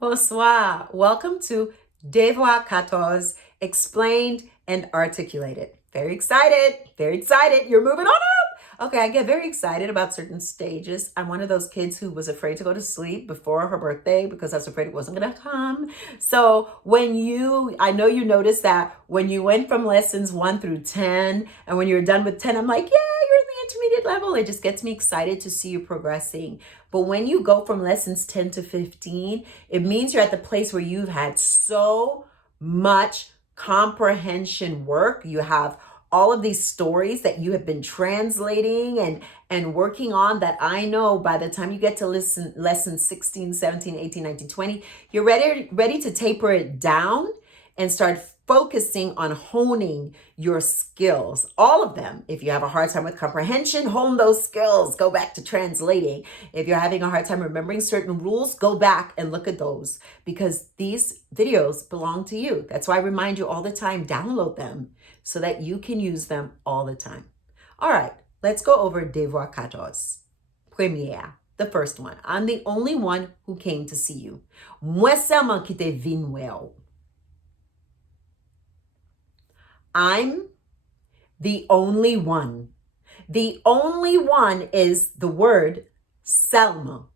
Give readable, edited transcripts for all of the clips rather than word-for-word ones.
Bonsoir. Welcome to Devoir 14, Explained and Articulated. Very excited. Very excited. You're moving on up. Okay, I get very excited about certain stages. I'm one of those kids who was afraid to go to sleep before her birthday because I was afraid it wasn't going to come. So I know you noticed that when you went from lessons 1 through 10, and when you're done with 10, I'm like, yeah, you're in the intermediate level. It just gets me excited to see you progressing. But when you go from lessons 10 to 15, it means you're at the place where you've had so much comprehension work. You have all of these stories that you have been translating and working on that I know by the time you get to lessons 16, 17, 18, 19, 20, you're ready to taper it down and start focusing on honing your skills, all of them. If you have a hard time with comprehension, hone those skills. Go back to translating. If you're having a hard time remembering certain rules, go back and look at those because these videos belong to you. That's why I remind you all the time, download them so that you can use them all the time. All right, let's go over Devoir 14. Première, the first one. I'm the only one who came to see you. Moi seulement qui te vin well. I'm the only one. The only one is the word Selma.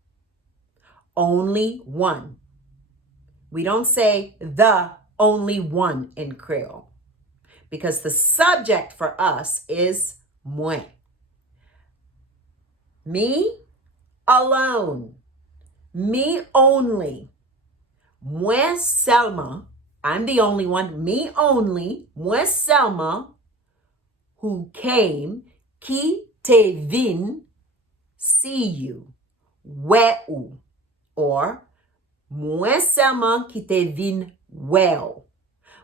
Only one. We don't say the only one in Creole because the subject for us is moi. Me alone. Me only. Moi Selma. I'm the only one, me only, moi seulement, who came, qui te vin, see you, ou, or moi seulement qui te vin well,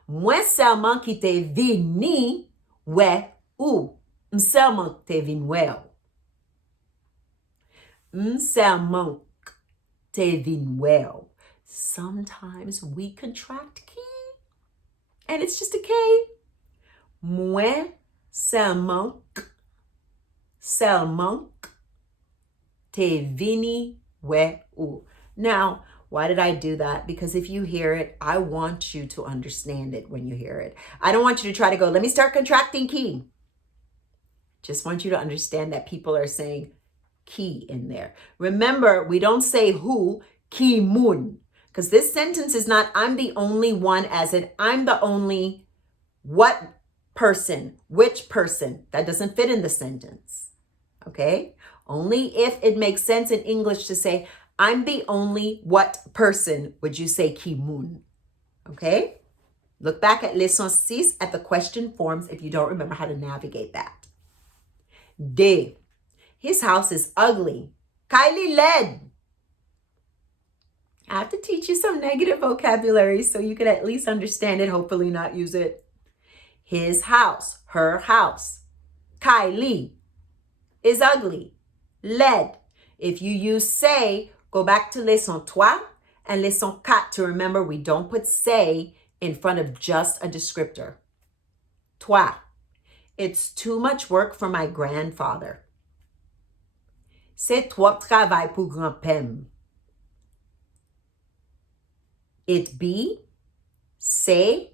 moi seulement qui te vini, ou, seulement te vin well, seulement te vin well. Sometimes we contract key. And it's just a K. Moi seulement te vini ou. Now, why did I do that? Because if you hear it, I want you to understand it when you hear it. I don't want you to try to go, let me start contracting key. Just want you to understand that people are saying key in there. Remember, we don't say who, ki mun. Because this sentence is not, I'm the only one, as in, I'm the only what person, which person. That doesn't fit in the sentence. Okay? Only if it makes sense in English to say, I'm the only what person would you say ki mun. Okay? Look back at Leçon 6 at the question forms if you don't remember how to navigate that. D. His house is ugly. Kylie led. I have to teach you some negative vocabulary so you can at least understand it, hopefully not use it. His house, her house. Kylie is ugly. Led. If you use say, go back to leçon 3 and leçon 4 to remember we don't put say in front of just a descriptor. Toi. It's too much work for my grandfather. C'est trop travail pour grand-père. It be, say,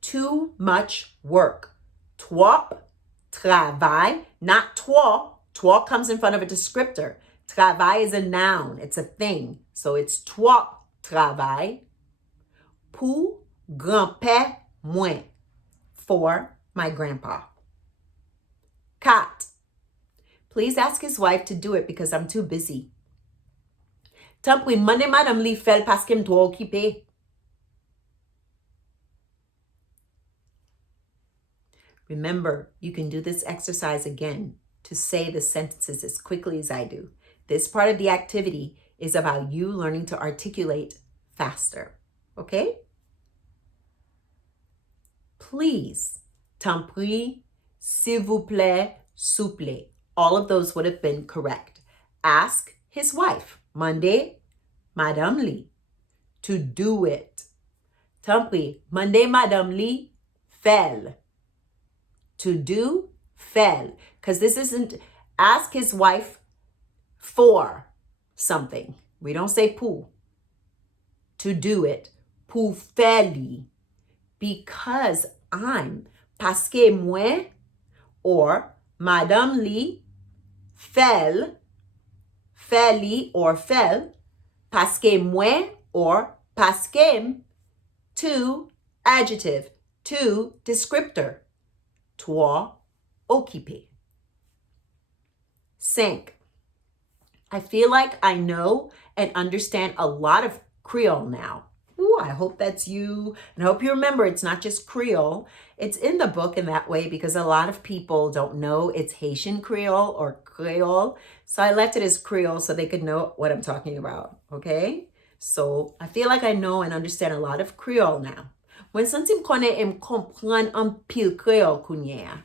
too much work. Trop travail, not toi. Toi comes in front of a descriptor. Travail is a noun. It's a thing. So it's trop travail pour grand-père moi. For my grandpa. Cat. Please ask his wife to do it because I'm too busy. Tant pis, mande madame li fel parce que m'tro occupé. Remember, you can do this exercise again to say the sentences as quickly as I do. This part of the activity is about you learning to articulate faster. Okay? Please, tant pis, s'il vous plaît, s'il vous plaît. All of those would have been correct. Ask his wife, Monday, Madame Lee, to do it. Tant pis, Monday, Madame Lee, fell. To do, fell. Because this isn't, ask his wife for something. We don't say pour. to do it. Pour faire li. Because I'm. Parce que moi, or Madame li, fait li or fait, parce que moi, or parce que, to, adjective, to, descriptor. Toi, occupé. 5. I feel like I know and understand a lot of Creole now. Ooh, I hope that's you. And I hope you remember it's not just Creole. It's in the book in that way because a lot of people don't know it's Haitian Creole or Creole. So I left it as Creole so they could know what I'm talking about. Okay? So I feel like I know and understand a lot of Creole now. When sentim konen em kompran an pil Creole kounye.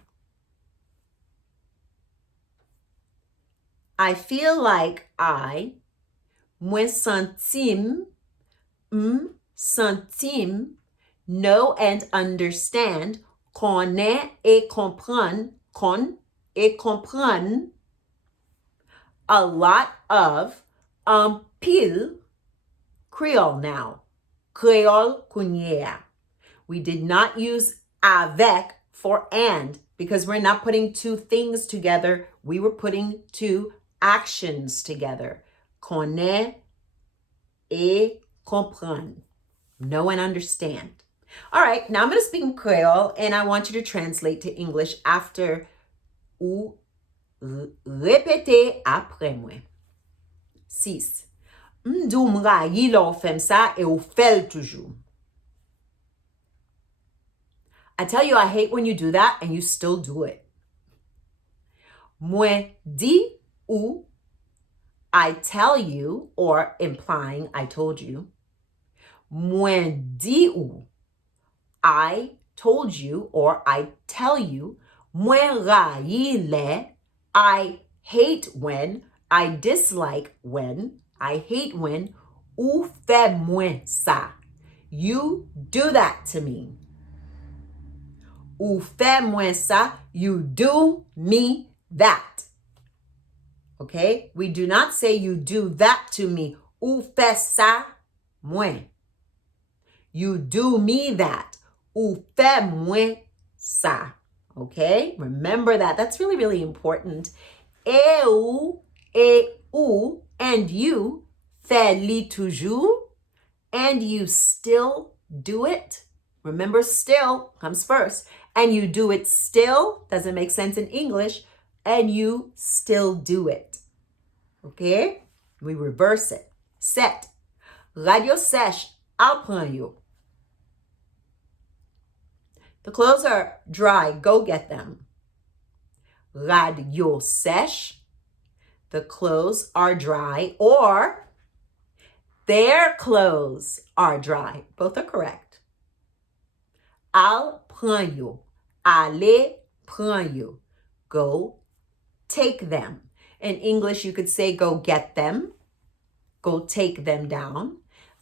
I feel like mwen sentim, know and understand, konen et comprendre, a lot of pile Creole now. Creole kounye. We did not use avec for and because we're not putting two things together. We were putting two actions together. Connaît et comprendre. Know and understand. All right, now I'm going to speak in Creole and I want you to translate to English after ou répéter après moi. 6. M'dou m'rayi lò fèm sa et ou fèl toujou. I tell you, I hate when you do that and you still do it. Mwen di ou, I tell you, or implying I told you. Mwen di ou, I told you, or I tell you. Mwen rayi le, I hate when, I dislike when, I hate when. Ou fè mwen sa, you do that to me. Ou fè mwen sa, you do me that. Okay? We do not say you do that to me. Ou fè sa mwen. You do me that. Ou fè mwen sa. Okay? Remember that. That's really, really important. E ou, and you, fè li toujou, and you still do it. Remember, still comes first. And you do it still, doesn't make sense in English, and you still do it. Okay? We reverse it. 7. Radio sèche, apprend yo. The clothes are dry, go get them. Radio sèche, the clothes are dry, or their clothes are dry. Both are correct. Al prend yo. Aller prend yo. Go take them. In English, you could say go get them. Go take them down.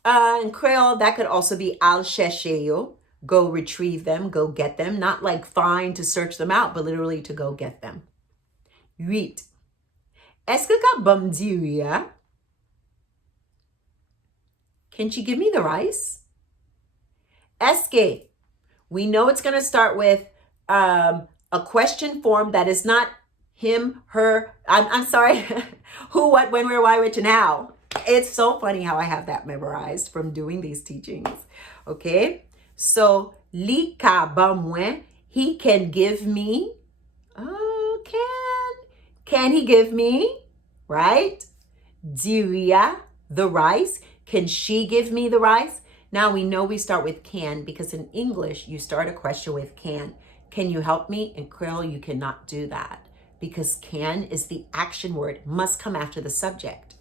In Creole, that could also be al chercher yo. Go retrieve them, go get them. Not like find to search them out, but literally to go get them. 8. Est-ce que ka bam di ria? Can she give me the rice? Est-ce que? We know it's going to start with a question form that is not him, her, I'm sorry, who, what, when, where, why, which, and how. It's so funny how I have that memorized from doing these teachings. Okay? So, li ka ba mwen, he can give me. Oh, can he give me? Right? Diria, the rice. Can she give me the rice? Now we know we start with can because in English, you start a question with can. Can you help me? In Creole, you cannot do that because can is the action word, must come after the subject.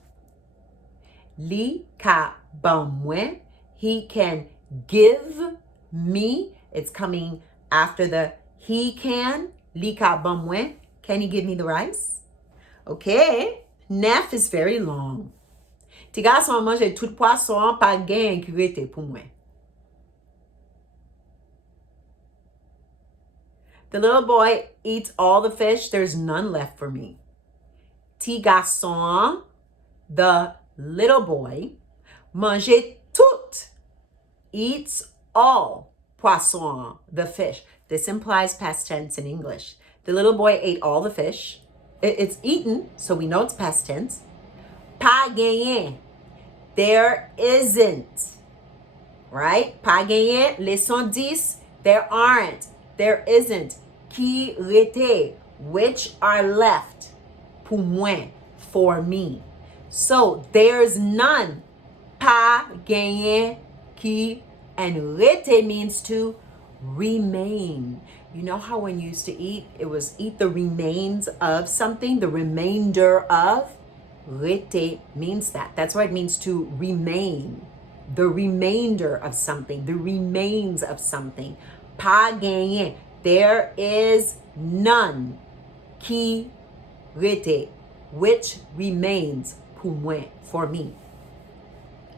Li ka ba mwen, he can give me. It's coming after the he can. Li ka ba mwen, can he give me the rice? Okay. Nef is very long. Ti gason manje tout poisson pa gen ki rete pou mwen. The little boy eats all the fish. There's none left for me. Ti gason, the little boy, mange tout eats all poisson, the fish. This implies past tense in English. The little boy ate all the fish. It's eaten, so we know it's past tense. Pas gagné. There isn't. Right? Pas gagné. Leçon 10. There aren't. There isn't. Qui rete. Which are left. Pour moi. For me. So there's none. Pas gagné. Qui. And rete means to remain. You know how when you used to eat, it was eat the remains of something, the remainder of? Rete means that. That's what it means to remain. The remainder of something, the remains of something. Pas gagné. There is none. Qui rete. Which remains. Pour moi. For me.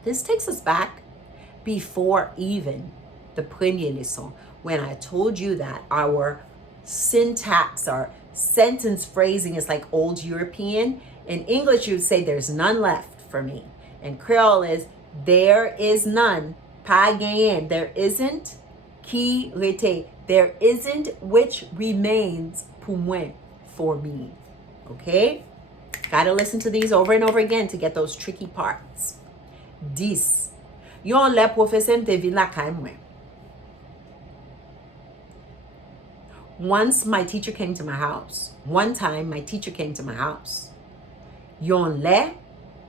This takes us back before even the premier leçon, when I told you that our syntax, our sentence phrasing is like old European. In English, you would say there's none left for me. In Creole is there is none. Pas gagné. There isn't. Qui rete. There isn't which remains pour moi, for me. Okay? Gotta listen to these over and over again to get those tricky parts. 10. Yon le professeur te vin la kay mwen. Once my teacher came to my house. One time my teacher came to my house. Yon le,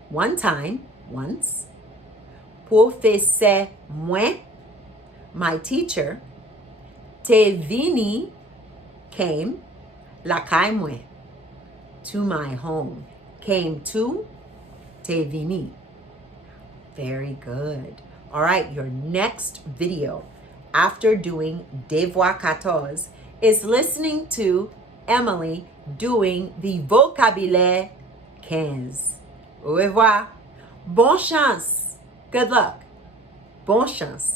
one time, once. Professeur mwen, my teacher, te vini, came, la kay mwen, to my home. Came to, te vini. Very good. All right, your next video after doing Devoir 14 is listening to Emily doing the vocabulaire 15. Au revoir. Bon chance. Good luck. Bon chance.